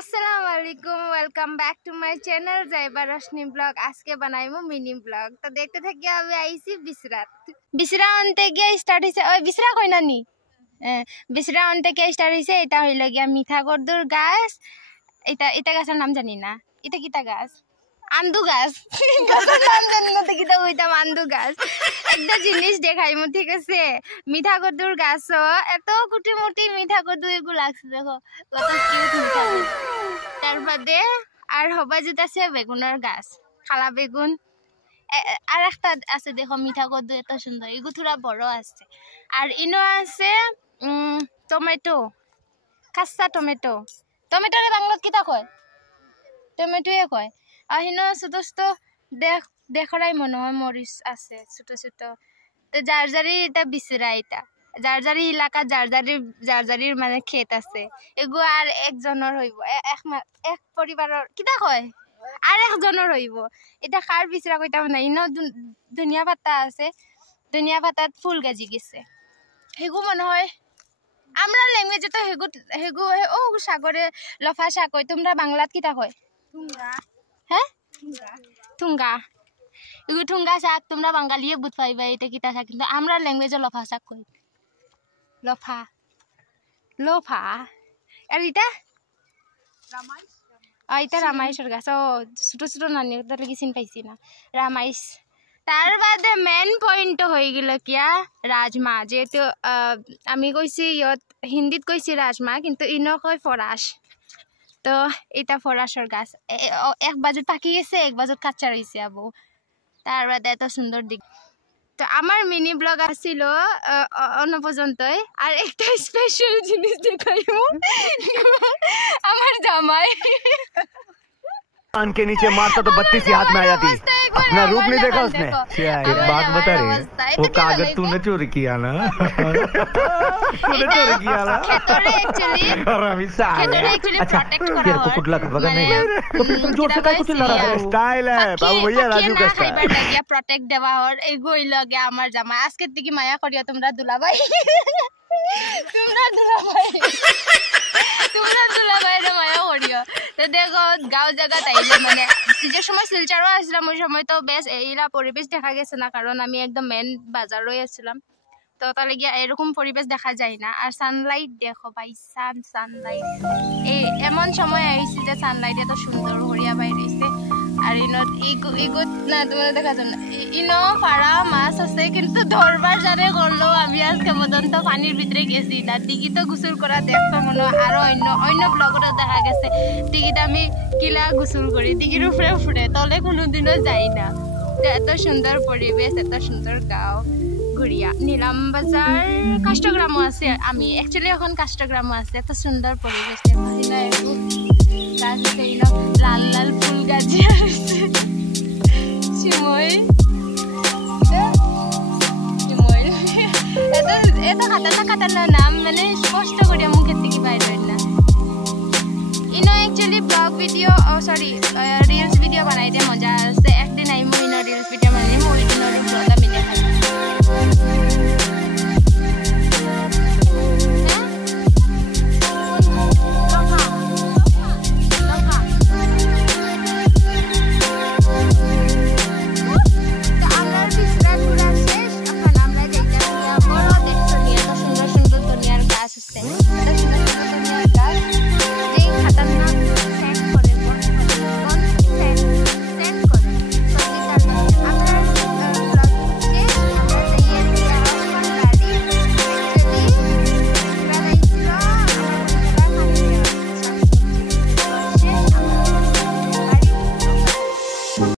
अस्सलामुअलैकुम welcome back to my channel Zaiba Roshni blog. आज के बनाइमु मिनी ब्लॉग। तो देखते थे क्या अभी आईसी बिसरा अंते क्या स्टार्ट हिसे ओय बिसरा कोइ नानी बिसरा अंते क्या स्टार्ट हिसे एटा हइल गया मिठा गरदुर गाछ। एटा गाछर नाम जानि ना एटा किता गाछ आंदू गाछ गाछर नाम जानि ना तो किता কইতাম आंदू गाछ। একটা জিনিস দেখাইমু ঠিক আছে মিঠা গরদুর গাছ এত কুটি মুটি মিঠা গরদু এগুলো লাগছে দেখো কত কিউট মিঠা। তারপরে আর হবা যেতেছে বেগুনের গাছ খালা বেগুন আর একটা আছে দেখো মিঠা গরদু এত সুন্দর এগুলো থোড়া বড় আছে। আর ইনো আছে টমেটো কাঁচা টমেটো টমেটোরে বাংলাত কিতা কয় টমেটোয়ে কয়। আর ইনো ছোট ছোট দেখরাই মনে হয় মরিচ আছে ছোট ছোট। তো জারজারি এটা বিচরা এটা জারজারি এলাকা জারজারির মানে ক্ষেত আছে এগু আর একজনের হইব এক পরিবারের কিতা কয় আর একজনের হইব। এটা কার বিচরা কইতাম না ইনো ধনিয়া পাতা আছে ধনিয়া পাতাত ফুল গাজি গেছে হেগু মনে হয় আমরা ল্যাঙ্গুয়েজে তো হেগু ও সাগরে লফা শাক কয়। তোমরা বাংলাত কিতা কয় ঠুঙ্গা হ্যাঁ ঠুঙ্গা এগু ঠুঙ্গা শাক তোমরা বাঙালিয়ে বুঝ পাইবা এটা কিতা শাক কিন্তু আমরা ল্যাঙ্গুয়েজে লফা শাক কই লফা লফা। আর এটা রামাইশ এটা রামাইশের গাছ ও ছোট ছোট নানি ওদের লাগি চিন পাইছি না রামাইশ। তার বাদে মেন পয়েন্ট হয়ে গেল কিয়া রাজমা যেহেতু আমি কইছি ইয়ত হিন্দিত কইছি রাজমা কিন্তু ইনো কয় ফরাস। তো এটা ফরাসর গাছ এক বাজুত পাকি গেছে এক বাজুত কাঁচা রয়েছে আবু। তার বাদে এত সুন্দর দিক। তো আমার মিনি ব্লগ আসছিল অন্য পর্যন্তই। আর একটা স্পেশাল জিনিস দেখাইমু আমার জামাই कान के नीचे मारता तो 32 ही हाथ में आ जाती। अपना रूप नहीं देखा उसने। एक बात बता रही है वो कागज तूने चोरी किया ना तूने चोरी किया ना और अभी साले अच्छा तेरे को कुछ लगा बगल नहीं तो फिर तुम जोर से काहे कुछ लड़ा है स्टाइल है बाबू भैया राजू का स्टाइल লাগিয়া প্রটেক্ট দেওয়া হর এই গই লাগে আমার জামাই আজকে থেকে মায়া করিয়া তোমরা দুলাভাই তোমরা দুলাভাই রে মায়া করিয়া। তো দেখো গাঁও জায়গা তাইলে মানে যে সময় শিলচরও আসলাম ওই সময় তো বেশ এইলা পরিবেশ দেখা গেছে না কারণ আমি একদম মেন বাজারই আসছিলাম। তো তাহলে গিয়া এরকম পরিবেশ দেখা যায় না। আর সানলাইট দেখো ভাই সানলাইট এই এমন সময় আইছে যে সানলাইট এত সুন্দর হরিয়া বাইরে হইছে। আর ইগত না তোমাদের দেখা যায় না ইনো ফাড়া মাছ আছে কিন্তু ধরবার জানে করলো আমি আজকে পর্যন্ত পানির ভিতরে গেছি না। টিকিটও গোসল করা দেখতো মনে হয় আরো অন্য ব্লগরও দেখা গেছে টিকিট আমি কিলা গোসল করি টিকির উপরে ফুটে তলে কোনোদিনও যাই না। এত সুন্দর পরিবেশ এত সুন্দর গাঁও ঘুরিয়া নিলাম বাজার কাষ্টগ্রামও আছে আমি অ্যাকচুয়ালি এখন কাষ্টগ্রামও আছে এত সুন্দর পরিবেশ লাল লাল ফুল গাছ শিমই এত কাটানো নাম মানে স্পষ্ট করিয়া মুখের থেকে বাইরে না। ইনো actually blog video sorry reels video বানাই দিয়ে মজা আছে একদিন আইমু ইনো রিলস ভিডিও বানাই ওই দিনের ব্লগ আমি দেখাই।